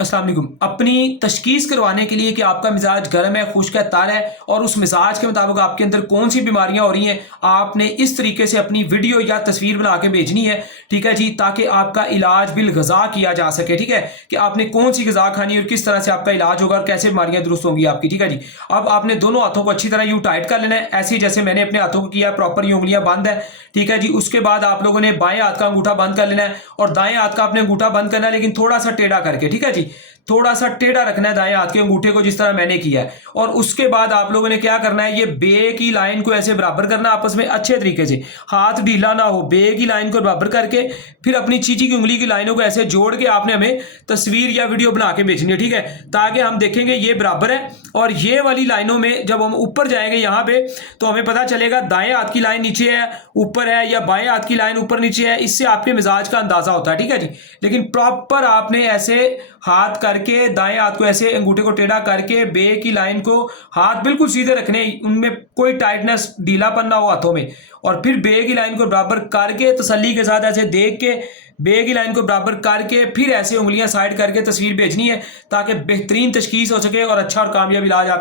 अस्सलाम वालेकुम। अपनी तशख़ीस करवाने के लिए कि आपका मिजाज गर्म है, खुश्क है, तर है और उस मिजाज के मुताबिक आपके अंदर कौन सी बीमारियां हो रही हैं, आपने इस तरीके से अपनी वीडियो या तस्वीर बना के भेजनी है, ठीक है जी, ताकि आपका इलाज बिल गज़ा किया जा सके। ठीक है कि आपने कौन सी गज़ा खानी है और किस तरह से आपका इलाज होगा और कैसे बीमारियां दुरुस्त होंगी आपकी। ठीक है जी। अब आपने दोनों हाथों को अच्छी तरह यूँ टाइट कर लेना है, ऐसे जैसे मैंने अपने हाथों को किया, प्रॉपर यूँ उंगलियां बंद है। ठीक है जी। उसके बाद आप लोगों ने बाएं हाथ का अंगूठा बंद कर लेना है और दाएं हाथ का आपने अंगूठा बंद करना है, लेकिन थोड़ा सा टेढ़ा करके। ठीक है जी। थोड़ा सा टेढ़ा रखना है दाएं हाथ के अंगूठे को, जिस तरह मैंने किया है। और उसके बाद आप लोगों ने क्या करना है, ये बे की लाइन को ऐसे बराबर करना आपस में अच्छे तरीके से, हाथ ढीला ना हो, बे की लाइन को बराबर करके फिर अपनी चीची की उंगली की लाइनों को ऐसे जोड़ के आपने हमें तस्वीर या वीडियो बना के भेजनी है। ठीक है, ताकि हम देखेंगे ये बराबर है। और ये वाली लाइनों में जब हम ऊपर जाएंगे यहाँ पे, तो हमें पता चलेगा दाएं हाथ की लाइन नीचे है, ऊपर है, या बाएं हाथ की लाइन ऊपर नीचे है। इससे आपके मिजाज का अंदाजा होता है। ठीक है जी। लेकिन प्रॉपर आपने ऐसे हाथ करके, दाएं हाथ को ऐसे अंगूठे को टेढ़ा करके, बे की लाइन को हाथ बिल्कुल सीधे रखने, उनमें कोई टाइटनेस, ढीलापन ना हो हाथों में। और फिर बे की लाइन को बराबर करके तसल्ली के साथ ऐसे देख के, बे की लाइन को बराबर करके फिर ऐसे उंगलियां साइड करके तस्वीर भेजनी है, ताकि बेहतरीन तशखीस हो सके और अच्छा और कामयाब इलाज आप